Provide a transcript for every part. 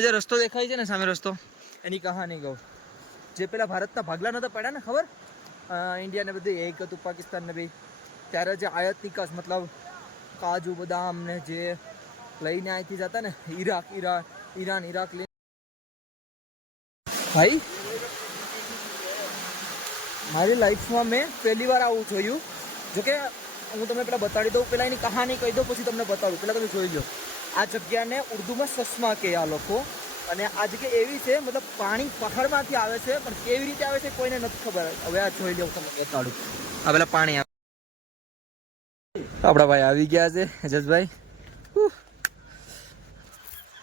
જે રસ્તો દેખાય છે ને, સામે રસ્તો, એની કહાની કહું. જે પેલા ભારતના ભાગલા નહોતા પડ્યા ને, ખબર? ઇન્ડિયાને બધું એક હતું પાકિસ્તાનને બી. ત્યારે જે આયાત નિકાસ, મતલબ કાજુ, બદામ ને જે લઈને અહીંથી જતા ને, ઈરાક ઈરાન ઈરાન, ઈરાક લઈને. ભાઈ, મારી લાઈફમાં મેં પહેલી વાર આવું જોયું. જોકે હું તમને પેલા બતાડી દઉં, પેલા એની કહાની કહી દઉં, પછી તમને બતાડું. પેલા તમે જોઈ લો આ જગ્યાને ઉર્દુમાં સસમા કહે આ લોકો. અને આ જગ્યા એવી છે મતલબ પાણી પહાડમાંથી આવે છે પણ કેવી રીતે આવે છે કોઈને નથી ખબર. હવે આ જોઈ લેવું તમે બતાડું આ પેલા પાણી આપણા ભાઈ આવી ગયા છે જસભાઈ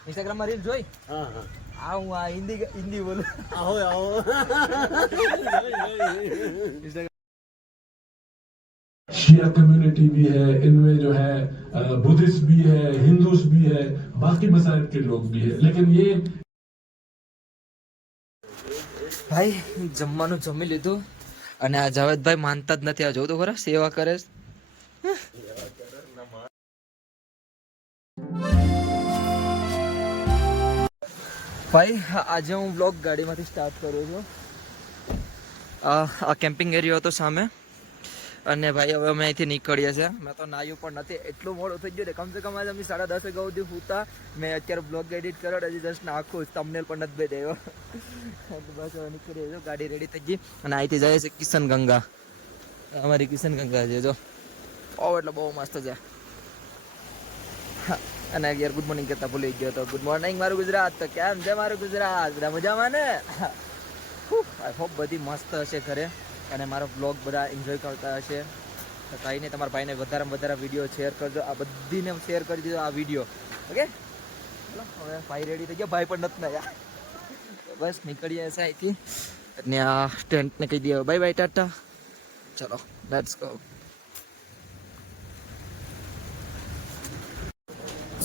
ઇન્સ્ટાગ્રામમાં રીલ જોઈ? હા હા. આ હું આ હિન્દી હિન્દી બોલું. આવો આવો. शिया कम्युनिटी भी है इनमें जो है बुद्धिस्ट भी है हिंदूस भी है बाकी मसाइल के लोग भी है लेकिन ये ભાઈ જમવાનું જમી લીધું અને આ જાવેદભાઈ માનતા જ નથી આ જોઉં તો ખરા સેવા કરે છે. ભાઈ આજે હું બ્લોગ ગાડીમાંથી સ્ટાર્ટ કરું છું આ આ કેમ્પિંગ એરિયો હતો સામે અને ભાઈ, હવે અમે અહીંથી નીકળીએ છીએ. મેં તો નાયું પણ નથી. એટલું મોડું થઈ ગયું ને કમસે કમ આજે અમે સાડા દસ વાગ્યા સુધી હુતા મેં અત્યારે બ્લોગ એડિટ કર્યો હજી જસ્ટ નાખું. તમને પણ નથી તો બસ હવે નીકળીએ છીએ. ગાડી રેડી થઈ ગઈ. અને અહીંથી જાય છે કિશન ગંગા. અમારી કિશન ગંગા છે, જો. બહુ એટલે બહુ મસ્ત છે. અને યાર ગુડ મોર્નિંગ કરતા ભૂલી ગયો તો. ગુડ મોર્નિંગ મારું ગુજરાત. તો કેમ છે મારું ગુજરાત? બધા મજામાં ને? આઈ હોપ બધી મસ્ત હશે ઘરે. અને મારો બ્લોગ બધા એન્જોય કરતા હશે. તો કાંઈ નહીં, તમારા ભાઈને વધારેમાં વધારે વીડિયો શેર કરજો. આ બધીને શેર કરી દીધો આ વીડિયો ઓકે ચલો, હવે ભાઈ રેડી થઈ ગયા. ભાઈ પણ નથી ને બસ નીકળીએ અહીંથી. અને આ સ્ટેન્ટને કહી દઈએ. બાય બાય ટાટા ચલો લેટ્સ ગો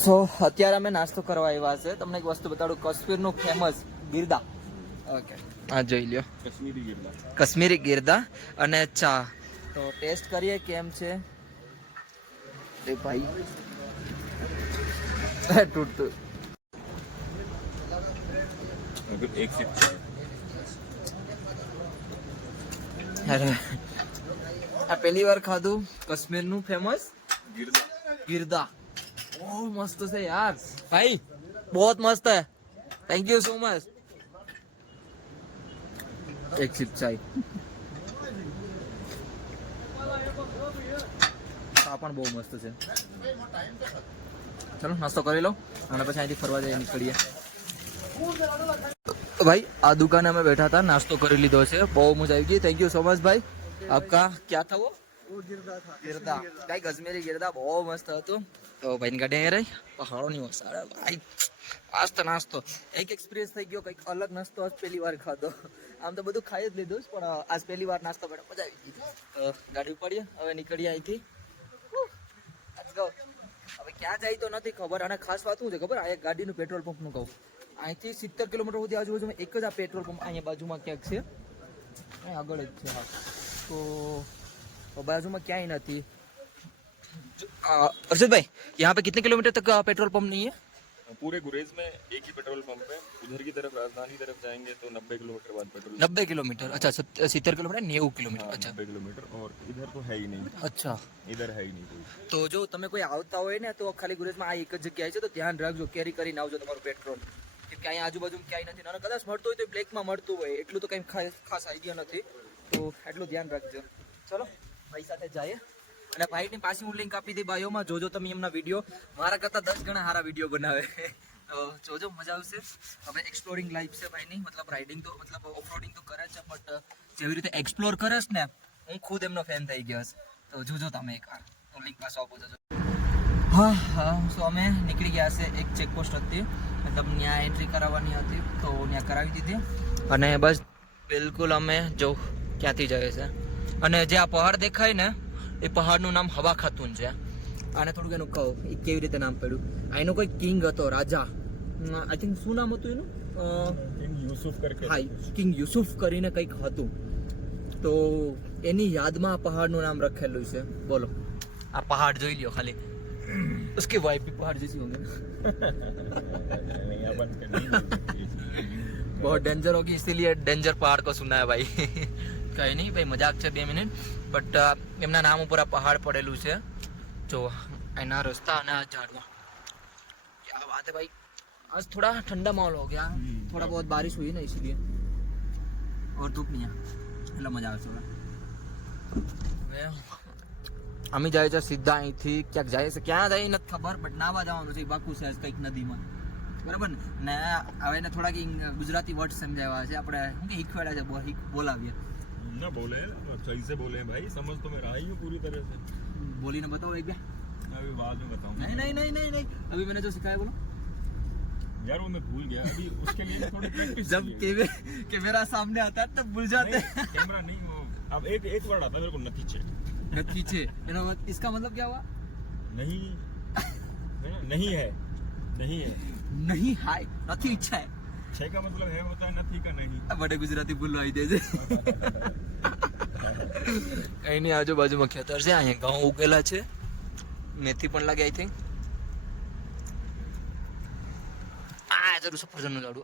સો અત્યારે અમે નાસ્તો કરવા આવ્યા છે. તમને એક વસ્તુ બતાડું. કાશ્મીરનું ફેમસ ગિરદા ઓકે હા જોઈ લ્યો. કશ્મીરી ગિરદા. કશ્મીરી ગીરદા અને ચા. તો ટેસ્ટ કરીએ કેમ છે? એ ભાઈ. તૂટતું. અરે. આ પહેલી વાર ખાધું કાશ્મીરનું ફેમસ ગીરદા. બહુ મસ્ત છે યાર. ભાઈ બહુ મસ્ત હે થેન્ક યુ સો મચ एक सिप चाय આ પણ બહુ મસ્ત છે ચલો નાસ્તો કરી લો અને પછી અહીંથી ફરવા જઈએ નીકળીએ ભાઈ આ દુકાને અમે બેઠા હતા નાસ્તો કરી લીધો છે બહુ મજા આવી ગઈ થેન્ક યુ સો મચ ભાઈ આપકા ક્યાં था वो गिरदा भाई कश्मीरी गिरदा બહુ મસ્ત હતું તો ભાઈ ગાડી અહીંયા રહી પહાડોની વસાડે ભાઈ નાસ્તો નાસ્તો એક એક્સપિરિયન્સ થઈ ગયો કંઈક અલગ નાસ્તો આજ પહેલી વાર ખાધો આમ તો બધું ખાઈ જ લીધું છે, પણ આજ પહેલી વાર નાસ્તો કર્યો મજા આવી ગઈ તો ગાડી ઉપાડીએ હવે નીકળીએ અહીંથી Let's go. હવે ક્યાં જાય તો નથી ખબર અને ખાસ વાત શું છે ખબર આ એક ગાડીનું પેટ્રોલ પંપનું કહું અહીંથી સિત્તેર કિલોમીટર સુધી આજુબાજુમાં એક જ આ પેટ્રોલ પંપ અહીંયા બાજુમાં ક્યાંક છે અહીં આગળ જ છે હા તો बाजू में क्या ही नहीं अर्षद भाई यहाँ पे कितने किलोमीटर तक अ, पेट्रोल पंप नहीं है पूरे गुरेज में एक ही पेट्रोल पंप है उधर की तरफ राजधानी तरफ जाएंगे तो नब्बे किलोमीटर बाद पेट्रोल नब्बे किलोमीटर अच्छा सितर किलोमीटर नेव किलोमीटर अच्छा नब्बे किलोमीटर और इधर तो है ही नहीं अच्छा इधर है ही नहीं कोई તો જો તમે કોઈ આવતા હોય ને તો ખાલી ગુરેજમાં આ એક જ જગ્યાએ છે તો ધ્યાન રાખજો કેરી કરીને આવજો તમારું પેટ્રોલ કેમ કે અહીંયા આજુબાજુ ક્યાંય નથી અને કદાચ મળતું હોય તો બ્લેકમાં મળતું હોય એટલું તો કંઈ ખાસ ખાસ આઈડિયા નથી તો એટલું ધ્યાન રાખજો ચલો ભાઈ સાથે જઈએ અને ભાઈની પાછી હું લિંક આપી દઈ બાયોમાં. જોજો તમે એમના વીડિયો મારા કરતાં દસ ગણા સારા વીડિયો બનાવે. જોજો, મજા આવશે. હવે એક્સપ્લોરિંગ લાઈફ છે ભાઈની. મતલબ રાઇડિંગ તો, મતલબ ઓફરોડિંગ તો કરે છે બટ જેવી રીતે એક્સપ્લોર કરે છે ને, હું ખુદ એમનો ફેન થઈ ગયો છે. તો જોજો તમે એક વાર હું લિંક પાછો આપું જોજો. હા હા સો અમે નીકળી ગયા છે એક ચેકપોસ્ટ હતી. મતલબ ત્યાં એન્ટ્રી કરાવવાની હતી, તો ત્યાં કરાવી દીધી. અને બસ બિલકુલ અમે જો ક્યાંથી જઈએ છે. અને જે આ પહાડ દેખાય ને એ પહાડનું નામ હવા ખાતુન છે આને થોડુંક એનું કહો એ કેવી રીતે નામ પડ્યું આ એનો કોઈ કિંગ હતો રાજા આઈ થિંક શું નામ હતું એનું અ, यूसुफ करके હા કિંગ યુસુફ કરીને કંઈક હતું તો એની યાદમાં આ પહાડનું નામ રખેલું છે બોલો આ પહાડ જોઈ લ્યો ખાલી उसकी वाइफ भी पहाड़ जैसी होंगे ना यहाँ पर बन के नहीं मिलती। बहुत डेंजर होगी इसीलिए डेंजर પહાડ કો સુના હે ભાઈ કઈ નહીં ભાઈ મજાક છે બે મિનિટ બટ એમના નામ ઉપર આ પહાડ પડેલું છે જો એના રસ્તા અને આ ઝાડવા क्या बात है भाई आज थोड़ा ठंडा माहौल हो गया थोड़ा बहुत बारिश हुई ना इसलिए और धूप नहीं है એટલે મજા આવે થોડા હવે અમે જાય છે સીધા અહીંથી ક્યાંક જાય છે ક્યાં જાય નથી ખબર બટ નાવા જવાનું છે બાકુ છે કંઈક નદીમાં બરાબર ને ને હવે એને થોડાક ઇંગ- ગુજરાતી વર્ડ સમજાવ્યા છે આપણે શું કે શીખવાડ્યા છે બો- શીખ- બોલાવીએ ना बोले सही से बोले भाई समझ तो मेरा ही हूँ पूरी तरह से। बोली ना बताओ एक अभी बाद में बताऊँगा नहीं नहीं नहीं नहीं नहीं। अभी मैंने जो सिखाया बोलो। यार वो मैं भूल गया। अभी उसके लिए ना थोड़ी प्रैक्टिस जब कैमे- कैमरा सामने आता है तब भूल जाते कैमरा नहीं वो अब एक एक वर्ड आता है मेरे को नतीजे। नतीजे। मेरा मत- इसका मतलब क्या हुआ? नहीं। नहीं है। नहीं है। नहीं हाय नतीचे है। છે કા મતલબ હે હોતા નથી કે નહીં? બડે ગુજરાતી ભૂલ આવી દેજે નહીં આજુબાજુમાં ખેતર છે અહીંયા ઘઉં ઉગેલા છે. મેથી પણ લાગે આઈ થિંક આ જરૂર સફરજનનું લાડુ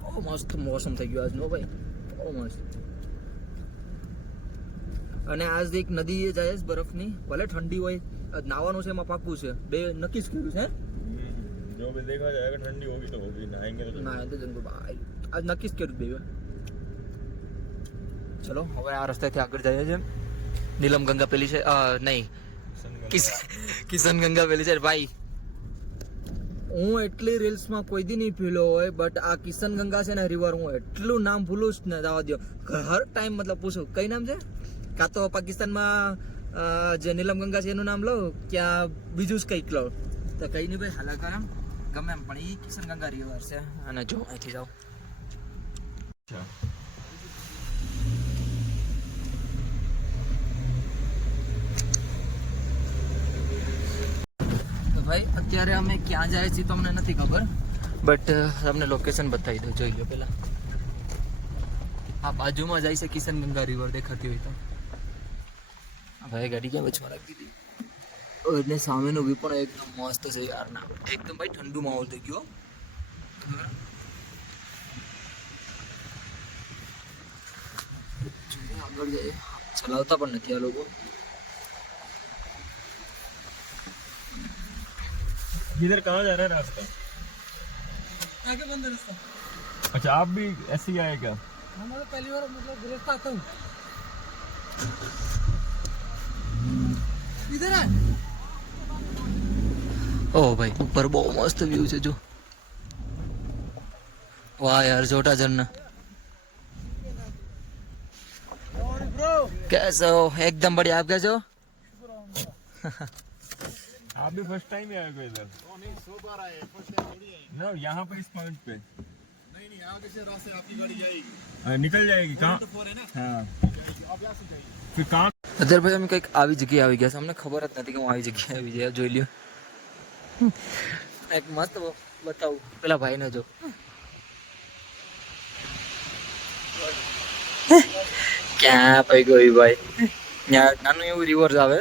બહુ મસ્ત મોસમ થઈ ગયો આજનો ભાઈ. બહુ મસ્ત. અને આજ એક નદી એ જાય છે બરફની. ભલે ઠંડી હોય નાવાનું છે એમાં પાકવું છે. બે નક્કી જ કર્યું છે હે? जो भी देखा जाएगा ठंडी होगी तो होगी नहाएंगे तो ના એ તો જંગલ ભાઈ આજ નક્કી જ કર્યું દેવે ચલો હવે આ રસ્તેથી આગળ જઈએ છે નીલમ ગંગા પેલી છે અ, નહીં संगम કિસ કિશન ગંગા પેલી છે ભાઈ હું એટલી રીલ્સમાં કોઈ દી નહીં પીલો હોય બટ આ કિશન ગંગા છે ને રિવર હું એટલું નામ ભૂલું જ ને જવા દો હર ટાઈમ મતલબ પૂછું કઈ નામ છે કાં તો પાકિસ્તાનમાં અ, જે નીલમ ગંગા છે એનું નામ લો ક્યાં બીજું જ કંઈક લો તો કઈ નહીં ભાઈ હાલા કરમ ગમે એમ પણ એ કિશન ગંગા રિવર છે. અને જો અહીંથી જાઓ. ભાઈ અત્યારે અમે ક્યાં જાય છીએ તમને નથી ખબર. બટ તમને લોકેશન બતાવી દઉં જોઈ લો પેલા. આ બાજુમાં જાય છે કિશન ગંગા રિવર દેખાતી હોય તો. ભાઈ ગાડી ક્યાં વચમાં રાખી દીધી? એટલે સામેનું વ્યૂ પણ એકદમ મસ્ત છે યાર ના એકદમ ભાઈ ઠંડુ માહોલ થઈ ગયો જોઈએ આગળ જઈએ ચલાવતા પણ નથી આ લોકો इधर कहाँ जा रहा है रास्ता आगे बंद रास्ता अच्छा आप भी ऐसे ही आए क्या हमारा पहली बार मतलब रास्ता आता हूँ इधर है ओ भाई ऊपर बहुत मस्त व्यू છે જો વાહ યાર छोटा झरना कैसे हो एकदम बढ़िया आप कैसे हो आप भी फर्स्ट टाइम ही आए हो इधर ना यहाँ पे इस पॉइंट पे नहीं नहीं आगे से रास्ते आपकी गाड़ी जाएगी निकल जाएगी कहाँ हाँ फिर कहाँ અત્યારે ભાઈ અમે કંઈક આવી જગ્યાએ આવી ગયા છે અમને ખબર જ નથી કે હું આવી જગ્યાએ આવી જાય જોઈ લ્યો એક મસ્ત બતાવું. પેલા ભાઈને જો. ક્યાં પઈ ગયો ભાઈ? નાનું એવું રિવર્સ આવે.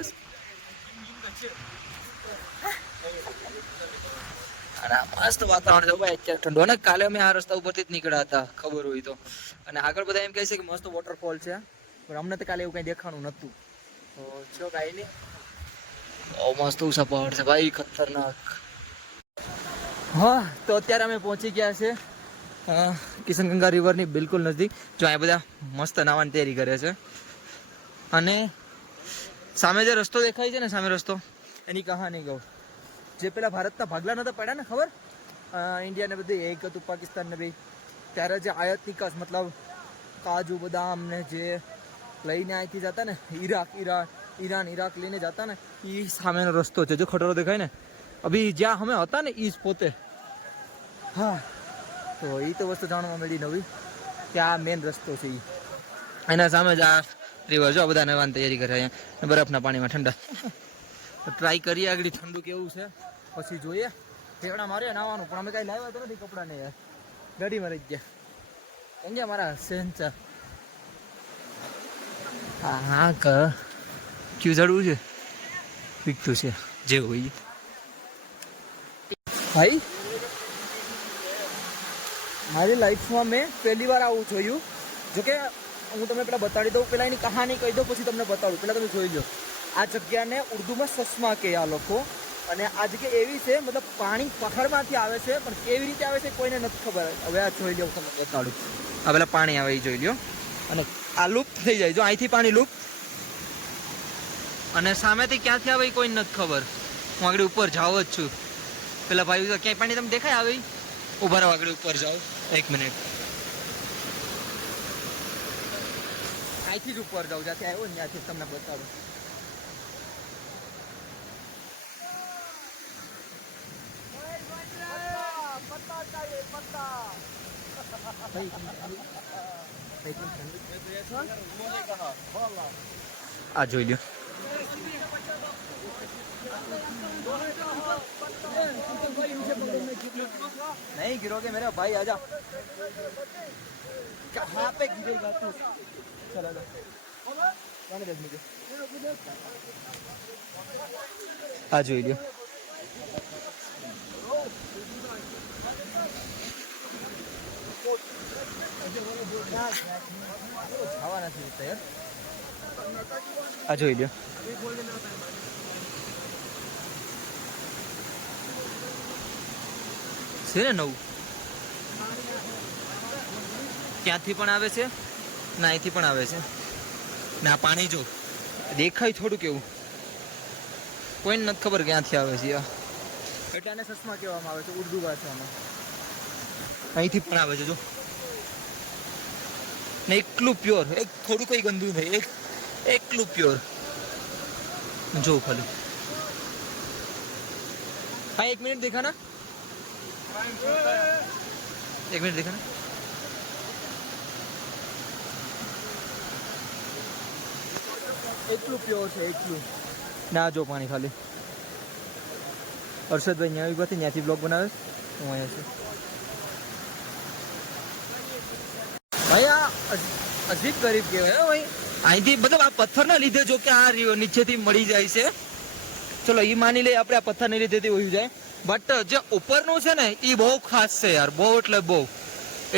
મસ્ત વાતાવરણ છે ભાઈ, અત્યારે ઠંડો. અને કાલે અમે આ રસ્તા ઉપરથી જ નીકળ્યા હતા, ખબર હોય તો. અને આગળ બધા એમ કહે છે કે મસ્ત વોટરફોલ છે. પણ અમને તો કાલે એવું કઈ દેખાણું નતું તો છો કાંઈ નહીં. મસ્ત ઊંચા પહાડ છે ભાઈ ખતરનાક હા તો અત્યારે અમે પહોંચી ગયા છે કિશનગંગા રિવરની બિલકુલ નજીક, જો અહીંયા બધા મસ્ત નાવાની તૈયારી કરે છે. અને સામે જે રસ્તો દેખાય છે ને, સામે રસ્તો, એની કહાની કહું. જે પેલા ભારતના ભાગલા નતા પડ્યા ને, ખબર? ઇન્ડિયાને બધું એક હતું, પાકિસ્તાન ને બી. ત્યારે જે આયાત નિકાસ, મતલબ કાજુ બદામ ને જે લઈને અહીંથી જતા ને, ઈરાક, ઈરાન ઈરાન, ઈરાક લઈને જતા ને એ સામેનો રસ્તો છે. જો ખટરો દેખાય ને, અભી જ્યાં અમે હતા ને એ જ પોતે. હા. તો એ તો વસ્તુ જાણવા મળી નવી, કે આ મેન રસ્તો છે એ એના સામે જ આ રિવર જો બધા નવાની તૈયારી કરે અહીંયા બરફના પાણીમાં ઠંડા. ટ્રાય કરીએ આગળ ઠંડુ કેવું છે. પછી જોઈએ. ફેવડા માર્યા નાવાનું પણ અમે કાંઈ લાવ્યા તો નથી કપડાને યાર. ગાડીમાં રહી ગયા. કેમ ગયા મારા સેન્ચર હા હા ક ક્યુ ચડવું છે પીકતું છે જે હોય. ભાઈ મારી લાઈફમાં મેં પહેલી વાર આવું જોયું. જોકે, હું તમને પેલા બતાડી દઉં, પેલા એની કહાની કહી દઉં, પછી તમને બતાડું. પેલા તમે જોઈ લો આ જગ્યાને ઉર્દુમાં સસમા કહે આ લોકો. અને આ જગ્યા એવી છે, મતલબ પાણી પહાડમાંથી આવે છે, પણ કેવી રીતે આવે છે કોઈને નથી ખબર. હવે આ જોઈ લો તમને બતાડું. આ પેલા પાણી આવે એ જોઈ લો અને આ લુપ્ત થઈ જાય. જો અહીંથી પાણી લુપ્ત અને સામેથી ક્યાંથી આવે કોઈ નથી ખબર. હું આગળ ઉપર જાઉં જ છું. પેલા ભાઈ ક્યાંય પાણી તમે દેખાય આવે? ઊભા રહો આગળ ઉપર જાઓ. એક મિનિટ. અહીંથી જ ઉપર જાઉં, જ્યાંથી આવ્યો ને ત્યાંથી તમને બતાવું. આ જોઈ લ્યો. नहीं गिरोगे मेरे भाई आजा कहाँ पे गिरेगा तू चला जा जाने दे मुझे આ જોઈ લ્યો ખાવા નથી દીધા યાર આ જોઈ લો છે ને નવું? ક્યાંથી પણ આવે છે? ના અહીંથી પણ આવે છે. ને આ પાણી જો. દેખાય થોડું કેવું કોઈને નથી ખબર ક્યાંથી આવે છે આ. એટલે આને સસમા કહેવામાં આવે છે ઉર્દુ ભાષામાં. અહીંથી પણ આવે છે જો. ને એકલું પ્યોર એક થોડું કઈ ગંદુ નહીં એક એકલું પ્યોર જો ખાલી હા એક મિનિટ દેખા ના एक मिनट देखा ना એટલું પ્યોર છે એટલું ના જો પાણી ખાલી હર્ષદભાઈ ન્યાય ઉભા ત્યાંથી બ્લોગ બનાવે છે. હું અહીંયા છું ભાઈ આ અજ- અજીબ ગરીબ કહેવાય હો ભાઈ અહીંથી મતલબ આ પથ્થરના લીધે જો કે આ નીચેથી મળી જાય છે. ચલો એ માની લઈએ આપણે આ પથ્થરને લીધેથી વહી જાય. બટ જે ઉપરનું છે ને એ બહુ ખાસ છે યાર બહુ એટલે બહુ.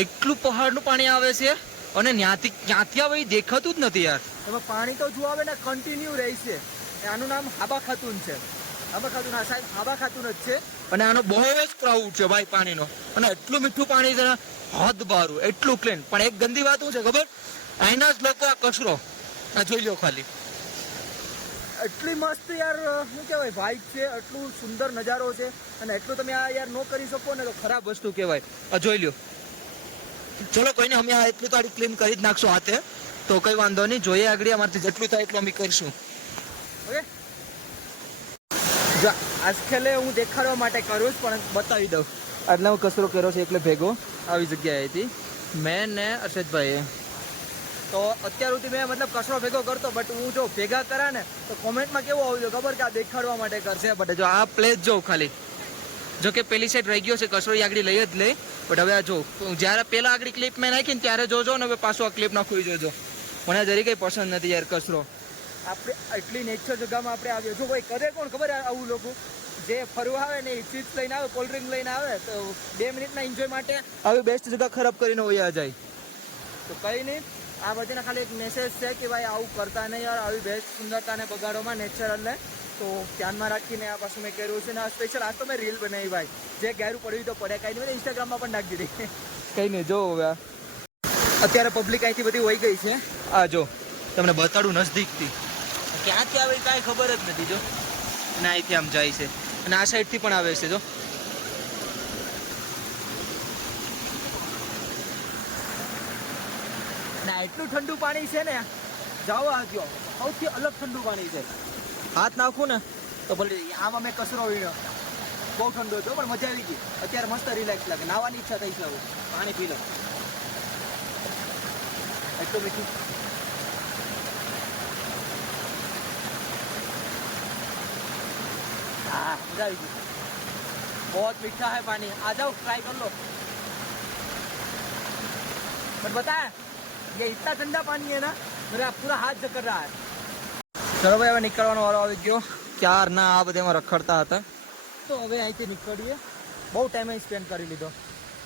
એટલું પહાડનું પાણી આવે છે અને ત્યાંથી ક્યાંથી આવે એ દેખાતું જ નથી યાર. એમાં પાણી તો જો આવે ને કન્ટિન્યુ રહેશે આનું નામ હાબા ખાતુન છે. હાબા ખાતુન આ સાહેબ હાબા ખાતુન જ છે. અને આનો બહુ જ ક્રાઉડ છે ભાઈ પાણીનો. અને એટલું મીઠું પાણી છે ને હદ બારું એટલું ક્લીન પણ એક ગંદી વાત શું છે ખબર? અહીંના જ લોકો આ કચરો આ જોઈ લો ખાલી. એટલી મસ્ત યાર શું કહેવાય ભાઈ છે એટલું સુંદર નજારો છે અને એટલું તમે આ યાર ન કરી શકો ને તો ખરાબ વસ્તુ કહેવાય. આ જોઈ લો ચલો કોઈને અમે આ એટલું તો આડી ક્લીન કરી જ નાખશું હાથે તો કઈ વાંધો નહીં જોઈએ આગળ અમારથી જેટલું થાય એટલું અમે કરીશું. ઓકે? જો આજકાલે હું દેખાડવા માટે કરું છું પણ બતાવી દઉં. એટલે હું કચરો કર્યો છે એટલે ભેગો. આવી જગ્યાએથી. મેં ને અર્ષદભાઈએ. તો અત્યાર સુધી મેં મતલબ કચરો ભેગો કરતો બટ હું જો ભેગા કરા ને તો કોમેન્ટમાં કેવું આવ્યું ખબર કે આ દેખાડવા માટે કરશે? બટ જો આ પ્લેસ જો ખાલી. જો કે પેલી સાઈડ રહી ગયો છે કચરો આગળ લઈ જ લે. બટ હવે આ જો જ્યારે પેલા આગળ ક્લિપ મેં નાખી ને ત્યારે જોજો ને હવે પાછું આ ક્લિપ નાખવી જોજો. મને જરી કંઈ પસંદ નથી યાર કચરો. આપણે એટલી નેચર જગ્યામાં આપણે આવ્યો જો કોઈ કરે કોણ ખબર આવું લોકો? જે ફરવા આવે ને એ ચીપ્સ લઈને આવે કોલ્ડ ડ્રિંક લઈને આવે તો બે મિનિટના એન્જોય માટે આવી બેસ્ટ જગ્યા ખરાબ કરીને હોય જાય. તો કઈ નહીં. આ બધીને ખાલી એક મેસેજ છે કે ભાઈ આવું કરતા નહીં યાર આવી બેસ્ટ સુંદરતાને બગાડોમાં નેચરલને તો ધ્યાનમાં રાખીને આ પાછું મેં કર્યું છે ને આ સ્પેશિયલ આજ તો મેં રીલ બનાવી ભાઈ. જે ગેરું પડ્યું તો પડે કાંઈ નહીં ઇન્સ્ટાગ્રામમાં પણ નાખી દીધી. કંઈ નહીં જો હવે અત્યારે પબ્લિક અહીંથી બધી વહી ગઈ છે. આ જો તમને બતાડું નજદીકથી. ક્યાંથી આવે કાંઈ ખબર જ નથી જો. અને અહીંથી આમ જાય છે. અને આ સાઈડથી પણ આવે છે જો. એટલું ઠંડુ પાણી છે ને જાઓ આ ગયો સૌથી અલગ ઠંડુ પાણી છે હાથ નાખું ને તો ભલે આમાં મેં કચરો વીણ્યો બહુ ઠંડુ હતો પણ મજા આવી ગઈ અત્યારે મસ્ત રિલેક્સ લાગે નાવાની ઈચ્છા થઈ છે હવે પાણી પી લો એટલું મીઠું हाँ मजा आई बहुत मीठा है पानी आ जाओ ट्राई कर लो बट पता है ये इतना ठंडा पानी है ना मेरा पूरा हाथ जकड़ रहा है ચલો ભાઈ હવે નીકળવાનો વારો આવી ગયો ક્યાર ના આ બધેમાં રખડતા હતા તો હવે અહીંથી નીકળીએ બહુ ટાઈમે સ્પેન્ડ કરી લીધો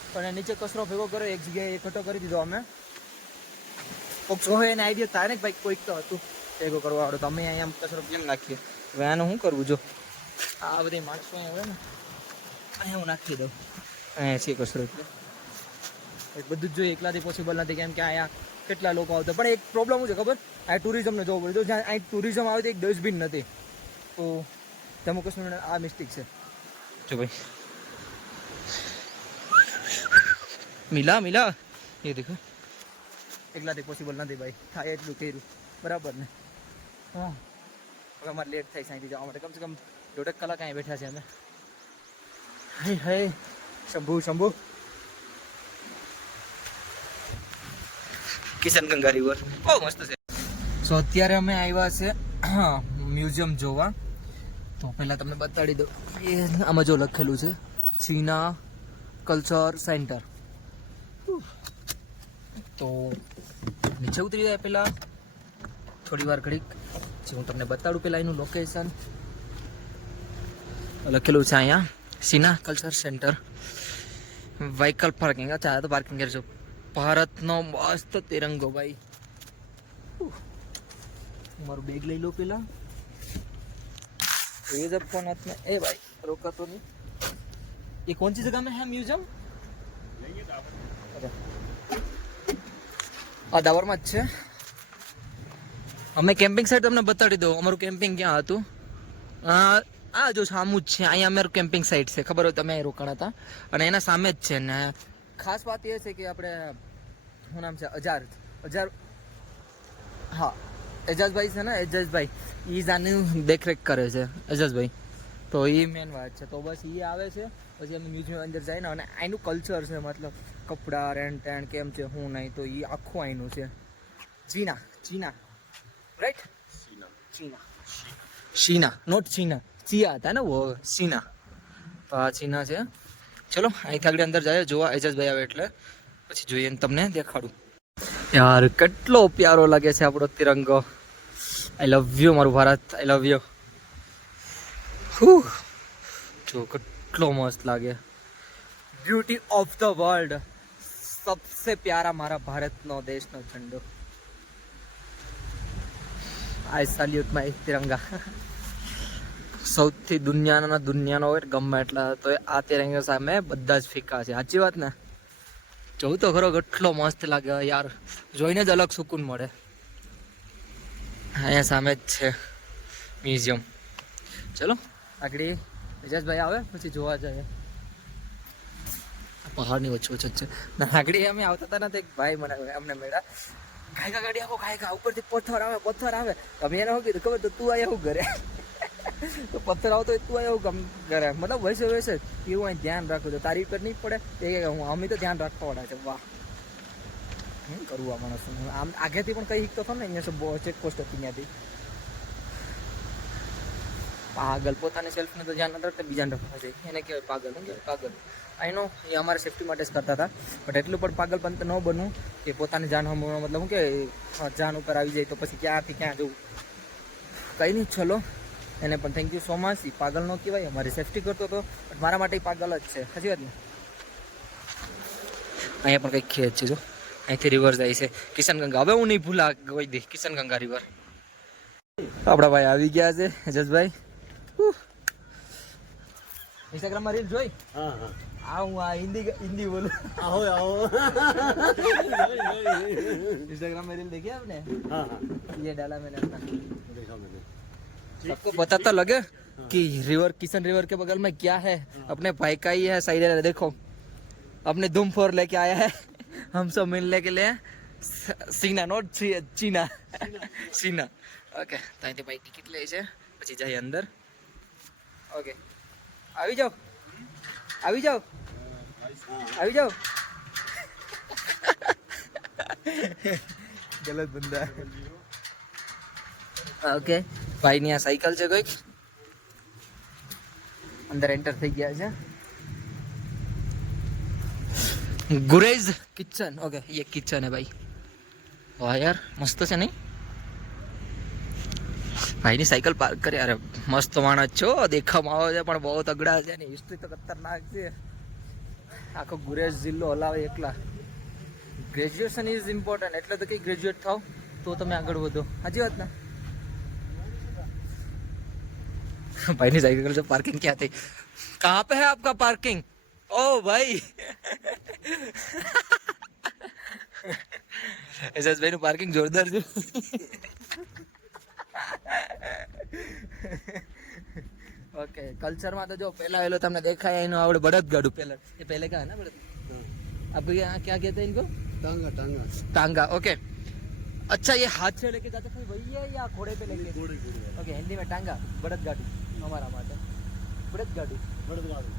પણ નીચે કચરો ભેગો કર્યો એક જગ્યાએ એકઠો કરી દીધો અમે કોઈક જોવે એને આઈડિયા થાય ને કે ભાઈ કોઈક તો હતું ભેગો કરવા વાળો તો અમે અહીંયા આમ કચરો કેમ નાખીએ હવે આનું શું કરવું જો આ બધી માણસો અહીંયા હોય ને અહીંયા હું નાખી દઉં અહીંયા છે કચરો એટલે એ બધું જ જોઈએ એકલાથી પોસિબલ નથી કેમ કે અહીંયા કેટલા લોકો આવતા. પણ એક પ્રોબ્લેમ શું છે ખબર? આ ટુરિઝમને જોવું પડે. તો જ્યાં અહીં ટુરિઝમ આવે તો એક ડસ્ટબિન નથી. તો જમ્મુ કાશ્મીર આ મિસ્ટેક છે. જો ભાઈ. મિલા મિલા. એ દેખો. એકલાથી પોસિબલ નથી ભાઈ. થાય એટલું કર્યું. બરાબર ને? હા. હવે અમારે લેટ થાય સાંઈથી જવા માટે. કમસે કમ દોઢેક કલાક અહીં બેઠા છે અમે. Hi hi. Shambhu Shambhu. Kishanganga river બહુ મસ્ત છે. સો અત્યારે અમે આવ્યા છે મ્યુઝિયમ જોવા. તો પહેલાં તમને બતાડી દઉં. એ, આમાં જો લખેલું છે, ચીના કલ્ચર સેન્ટર. તો નીચે ઉતરી જાય પહેલાં થોડી વાર ઘડીક. જે હું તમને બતાડું પહેલાં એનું લોકેશન લખેલું છે અહીંયા સીના કલ્ચર સેન્ટર. વ્હીકલ પાર્કિંગ અચ્છા તો પાર્કિંગ છે. ભારતનો મસ્ત તિરંગો ભાઈ ઉહ. મારું બેગ લઈ લો પેલા ये जब फोन हाथ में ए भाई रोका तो नहीं ये कौन सी जगह में है म्यूजियम अच्छा આ દાવરમાં જ છે અમે કેમ્પિંગ સાઈડ તમને બતાડી દઉં અમારું કેમ્પિંગ ક્યાં હતું આ આ જો સામું જ છે અહીંયા અમારું કેમ્પિંગ સાઈટ છે ખબર હોય તમે અહીં રોકાણ હતા અને એના સામે જ છે ને ખાસ વાત એ છે કે આપણે શું નામ છે અજાર અજાર હા એજાજભાઈ છે ને એજાજભાઈ. એ જ આની દેખરેખ કરે છે એજાઝભાઈ તો એ મેન વાત છે. તો બસ એ આવે છે પછી અમે મ્યુઝિયમ અંદર જાય ને અને આનું કલ્ચર છે મતલબ કપડાં રેણ ટેણ કેમ છે શું નહીં તો એ આખું આનું છે. ચીના ચીના. રાઈટ ચીના. શીના નોટ ચીના. ચિયા હતા ને વો સીના તો આ ચીના છે. ચલો અહીંથી આગળ અંદર જાય, જોવા એજાજભાઈ આવે એટલે. પછી જોઈએ તમને દેખાડું. યાર, કેટલો પ્યારો લાગે છે આપણો તિરંગો. આઈ લવ યુ મારું ભારત. આઈ લવ યુ હું જો, કેટલો મસ્ત લાગે. બ્યુટી ઓફ ધ વર્લ્ડ સબસે પ્યારા મારા ભારતનો દેશનો ઝંડો. આઈ સલ્યુટ માય તિરંગા. સૌથી દુનિયાના દુનિયાનો હોય ગમે એટલા, તો આ તિરંગા સામે બધા જ ફીકા છે. સાચી વાત ને? જોઉં તો ખરો કેટલો મસ્ત લાગે યાર. જોઈને જ અલગ સુકૂન મળે. અહીંયા સામે જ છે મ્યુઝિયમ. ચલો, આગળ રજાજભાઈ આવે, પછી જોવા જાય. પહાડની વચ્ચે વચ્ચે છે. આગળ અમે આવતા હતા ને તો એક ભાઈ મને અમને મેળા ગાયકા ગાડી આવો ગાયકા, ઉપરથી પથ્થર આવે પથ્થર આવે. તમે એને શું કીધું, ખબર તો તું આયા એવું ઘરે તો પથ્થર આવતો હોય તું આયા હું ઘરે. મતલબ વૈસે વૈસે એવું અહીં ધ્યાન રાખવું તો તારી ઉપર નહીં પડે એ કે હું, અમે તો ધ્યાન રાખવા વાળા છે. વાહ. શું કરવું આ માણસ આમ આગેથી પણ કઈ શીખતો હતો ને, અહીંયા ચેક પોસ્ટ હતી ત્યાંથી. પાગલ. પોતાની સેલ્ફને તો ધ્યાન નથી રાખતા, બીજાને રાખવા છે. એને કહેવાય પાગલ શું કહેવાય પાગલ. આઈ નો એ અમારે સેફટી માટે જ કરતા હતા. બટ એટલું પણ પાગલ પણ ન બનવું કે પોતાની જાન હમણાં, મતલબ શું કે જાન ઉપર આવી જાય તો પછી ક્યાંથી ક્યાં જવું? કંઈ નહીં, ચલો. એને પણ થેન્ક યુ સો મચ એ પાગલ ન કહેવાય અમારી સેફટી કરતો હતો બટ મારા માટે એ પાગલ જ છે સાચી વાત ને અહીંયા પણ કંઈક ખેત છે જો અહીંથી રિવર જાય છે કિશનગંગા હવે હું નહીં ભૂલા કોઈ દી કિશનગંગા રિવર આપણા ભાઈ આવી ગયા છે જસભાઈ ઇન્સ્ટાગ્રામમાં રીલ જોઈ હા હા આ હું આ હિન્દી હિન્દી બોલું આવો આવો इंस्टाग्राम में रील देखी आपने हाँ हाँ ये डाला मैंने अपना देखा मैंने सबको पता तो लगे कि रिवर किशन रिवर के बगल में क्या है अपने भाई का ही है सही है देखो अपने धूम फोर लेके आया है हम सब मिलने के लिए सीना नॉट चीना सीना ઓકે તો અહીંથી ભાઈ ટિકિટ લે છે પછી જાય અંદર ઓકે આવી જાઓ આવી જાઓ આવી જાઓ ગલત બંદા ઓકે. ભાઈની આ સાયકલ છે કંઈક? અંદર એન્ટર થઈ ગયા છે. ગુરેઝ કિચન. ઓકે, એ કિચન હે ભાઈ. વાહ યાર, મસ્ત છે નહીં? ભાઈની સાયકલ પાર્ક કરી. અરે, મસ્ત માણસ છો. દેખામાં આવે છે, પણ બહુ તગડા છે ને. હિસ્ટ્રી તો ખતરનાક છે. આખો ગુરેજ જિલ્લો હલાવે એકલા. ગ્રેજ્યુએશન ઇઝ ઇમ્પોર્ટન્ટ એટલે તો કંઈ ગ્રેજ્યુએટ થાવ, તો તમે આગળ વધો. હાજી વાત ને? भाई ने साइकिल से पार्किंग क्या थी कहाँ पे है आपका पार्किंग ओ भाई એસએસ ભાઈ નું પાર્કિંગ જોરદાર છે ઓકે કલ્ચરમાં તો જો પહેલા એલો તમને દેખાય એનો આપણે બળદ ગાડું પહેલા એ પહેલે કા ના બળદ अब यहाँ क्या कहते हैं इनको टांगा टांगा टांगा ओके अच्छा ये हाथ से लेके जाते फिर वही है या घोड़े पे लेके घोड़े ओके हिंदी में टांगा बड़द गाड़ी અમારા માટે. બળદ ગાડું બળદ ગાડું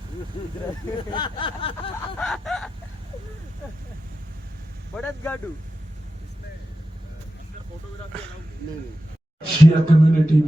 બળદ ગાડું ફોટોગ્રાફી નહીં શિયા કમ્યુનિટી